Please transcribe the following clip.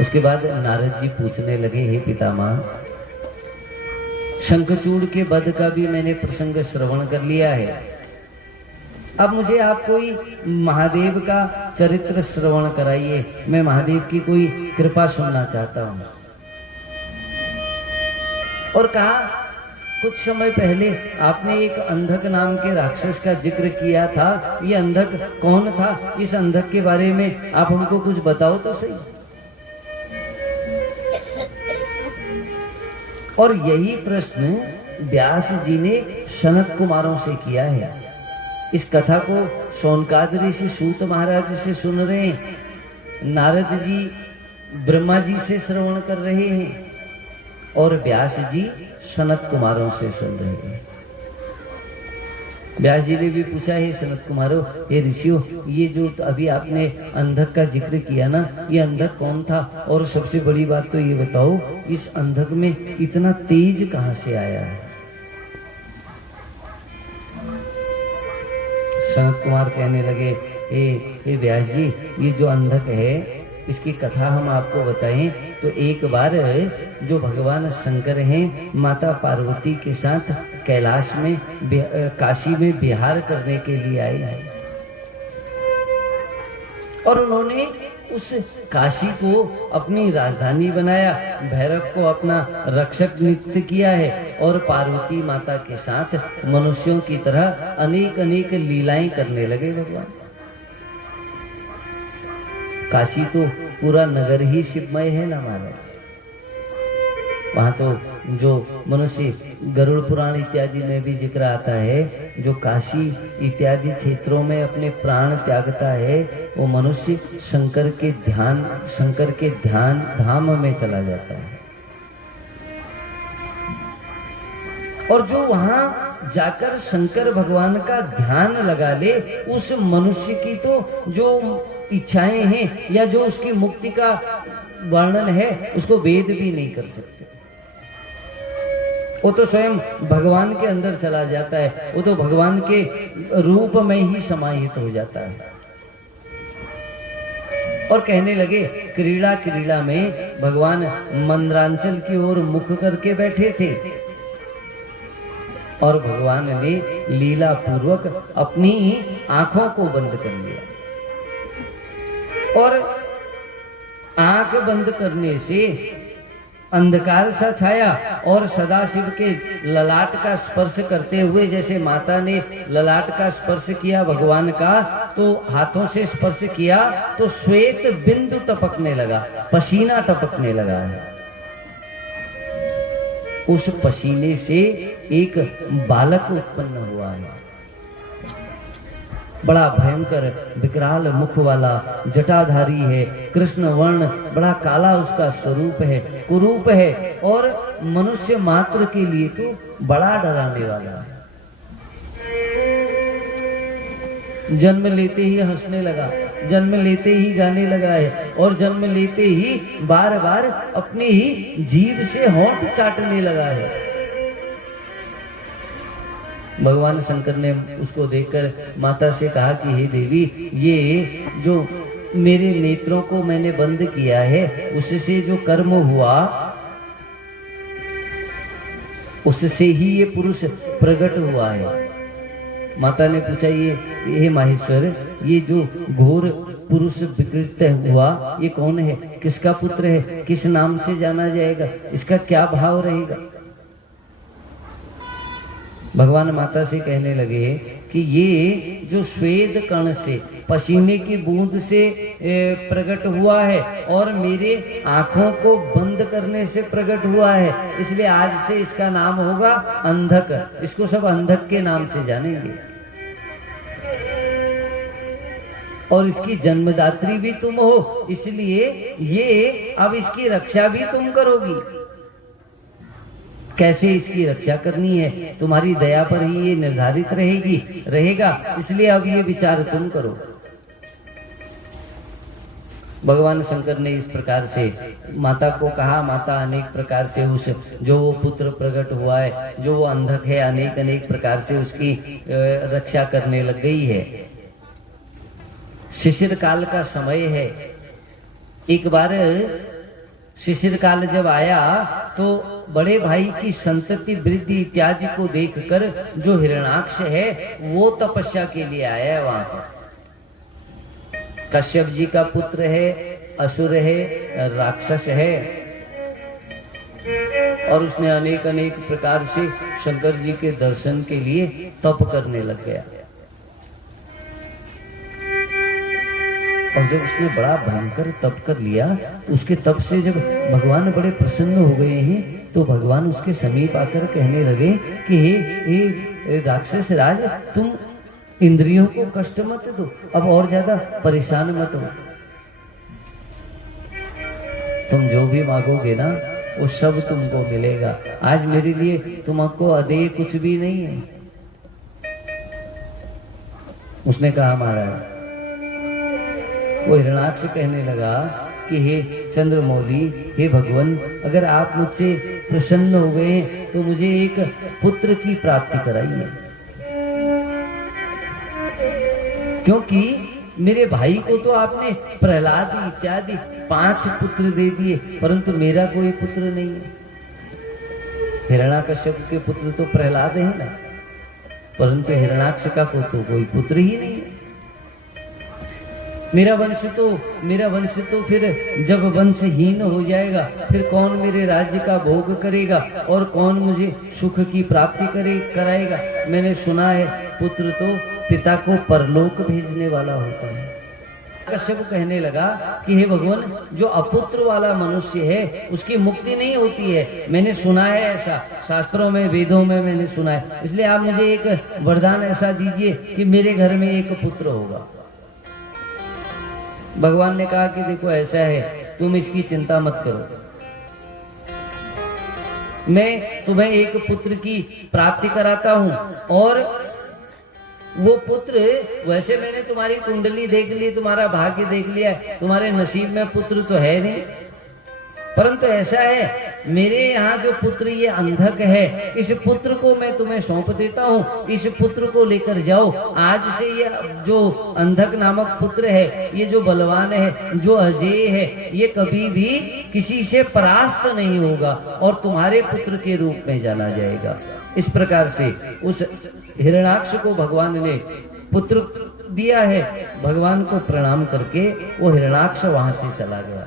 उसके बाद नारद जी पूछने लगे, हे पितामह, शंखचूड़ के वध का भी मैंने प्रसंग श्रवण कर लिया है, अब मुझे आप कोई महादेव का चरित्र श्रवण कराइए, मैं महादेव की कोई कृपा सुनना चाहता हूं। और कहा, कुछ समय पहले आपने एक अंधक नाम के राक्षस का जिक्र किया था, ये अंधक कौन था? इस अंधक के बारे में आप हमको कुछ बताओ तो सही। और यही प्रश्न व्यास जी ने सनत कुमारों से किया है। इस कथा को शौनकाद ऋषि सूत महाराज से सुन रहे हैं, नारद जी ब्रह्मा जी से श्रवण कर रहे हैं और व्यास जी सनत कुमारों से सुन रहे हैं। व्यास जी ने भी पूछा, है सनत कुमारों, ये ऋषियों, ये जो अभी आपने अंधक का जिक्र किया ना, ये अंधक कौन था? और सबसे बड़ी बात तो ये बताओ, इस अंधक में इतना तेज कहां से आया है? सनत कुमार कहने लगे, ए व्यास जी, ये जो अंधक है इसकी कथा हम आपको बताएं तो एक बार जो भगवान शंकर हैं माता पार्वती के साथ कैलाश में काशी में विहार करने के लिए आए हैं और उन्होंने उस काशी को अपनी राजधानी बनाया, भैरव को अपना रक्षक नियुक्त किया है और पार्वती माता के साथ मनुष्यों की तरह अनेक अनेक लीलाएं करने लगे भगवान। काशी तो पूरा नगर ही शिवमय है ना महाराज। वहां तो जो मनुष्य गरुड़ पुराण इत्यादि में भी जिक्र आता है, जो काशी इत्यादि क्षेत्रों में अपने प्राण त्यागता है वो मनुष्य शंकर के ध्यान धाम में चला जाता है। और जो वहां जाकर शंकर भगवान का ध्यान लगा ले, उस मनुष्य की तो जो इच्छाएं हैं या जो उसकी मुक्ति का वर्णन है उसको वेद भी नहीं कर सकते। वो तो स्वयं भगवान के अंदर चला जाता है, वो तो भगवान के रूप में ही समाहित हो जाता है। और कहने लगे, क्रीड़ा क्रीड़ा में भगवान मंद्रांचल की ओर मुख करके बैठे थे और भगवान ने लीला पूर्वक अपनी आंखों को बंद कर लिया और आंख बंद करने से अंधकार सा छाया और सदाशिव के ललाट का स्पर्श करते हुए, जैसे माता ने ललाट का स्पर्श किया भगवान का, तो हाथों से स्पर्श किया तो श्वेत बिंदु टपकने लगा, पसीना टपकने लगा है। उस पसीने से एक बालक उत्पन्न हुआ है, बड़ा भयंकर विकराल मुख वाला, जटाधारी है, कृष्ण वर्ण, बड़ा काला उसका स्वरूप है, कुरूप है और मनुष्य मात्र के लिए तो बड़ा डराने वाला है। जन्म लेते ही हंसने लगा, जन्म लेते ही गाने लगा है और जन्म लेते ही बार बार अपनी ही जीभ से होंठ चाटने लगा है। भगवान शंकर ने उसको देखकर माता से कहा कि हे देवी, ये जो मेरे नेत्रों को मैंने बंद किया है उससे जो कर्म हुआ उससे ही ये पुरुष प्रकट हुआ है। माता ने पूछा, ये हे माहेश्वर, ये जो घोर पुरुष विकृत हुआ ये कौन है? किसका पुत्र है? किस नाम से जाना जाएगा? इसका क्या भाव रहेगा? भगवान माता से कहने लगे कि ये जो श्वेत कण से, पसीने की बूंद से प्रकट हुआ है और मेरे आंखों को बंद करने से प्रकट हुआ है, इसलिए आज से इसका नाम होगा अंधक। इसको सब अंधक के नाम से जानेंगे और इसकी जन्मदात्री भी तुम हो, इसलिए ये अब इसकी रक्षा भी तुम करोगी। कैसे इसकी रक्षा करनी है तुम्हारी दया पर ही ये निर्धारित रहेगा, इसलिए अब ये विचार तुम करो। भगवान शंकर ने इस प्रकार से माता को कहा। माता अनेक प्रकार से उस जो वो पुत्र प्रकट हुआ है, जो वो अंधक है, अनेक अनेक प्रकार से उसकी रक्षा करने लग गई है। शिशिर काल का समय है। एक बार शिशिर काल जब आया तो बड़े भाई की संतति वृद्धि इत्यादि को देखकर जो हिरणाक्ष है वो तपस्या के लिए आया है वहां पर। कश्यप जी का पुत्र है, असुर है, राक्षस है, और उसने अनेक अनेक प्रकार से शंकर जी के दर्शन के लिए तप करने लग गया। और जब उसने बड़ा भयंकर तप कर लिया तो उसके तप से जब भगवान बड़े प्रसन्न हो गए हैं तो भगवान उसके समीप आकर कहने लगे कि हे राक्षस राज, तुम इंद्रियों को कष्ट मत दो, अब और ज्यादा परेशान मत हो। तुम जो भी मांगोगे ना वो सब तुमको मिलेगा। आज मेरे लिए तुमको अदेय कुछ भी नहीं है। उसने कहा महाराज। वो हिरणाक्ष कहने लगा कि हे चंद्रमौली, हे भगवान, अगर आप मुझसे प्रसन्न हो गए तो मुझे एक पुत्र की प्राप्ति कराइए, क्योंकि मेरे भाई को तो आपने प्रहलाद इत्यादि 5 पुत्र दे दिए, परंतु मेरा कोई पुत्र नहीं है। हिरण्याकश्यप के पुत्र तो प्रहलाद है ना, परंतु हिरणाक्ष का तो कोई पुत्र ही नहीं है। मेरा वंश तो फिर जब वंशहीन हो जाएगा फिर कौन मेरे राज्य का भोग करेगा और कौन मुझे सुख की प्राप्ति कराएगा। मैंने सुना है पुत्र तो पिता को परलोक भेजने वाला होता है। कश्यप कहने लगा कि हे भगवान, जो अपुत्र वाला मनुष्य है उसकी मुक्ति नहीं होती है। मैंने सुना है ऐसा, शास्त्रों में वेदों में मैंने सुना है, इसलिए आप मुझे एक वरदान ऐसा दीजिए कि मेरे घर में एक पुत्र होगा। भगवान ने कहा कि देखो ऐसा है, तुम इसकी चिंता मत करो, मैं तुम्हें एक पुत्र की प्राप्ति कराता हूं। और वो पुत्र, वैसे मैंने तुम्हारी कुंडली देख ली, तुम्हारा भाग्य देख लिया, तुम्हारे नसीब में पुत्र तो है नहीं, परंतु ऐसा है मेरे यहाँ जो पुत्र ये अंधक है, इस पुत्र को मैं तुम्हें सौंप देता हूँ, इस पुत्र को लेकर जाओ। आज से ये जो अंधक नामक पुत्र है, ये जो बलवान है, जो अजेय है, ये कभी भी किसी से परास्त नहीं होगा और तुम्हारे पुत्र के रूप में जाना जाएगा। इस प्रकार से उस हिरणाक्ष को भगवान ने पुत्र दिया है। भगवान को प्रणाम करके वो हिरणाक्ष वहां से चला गया।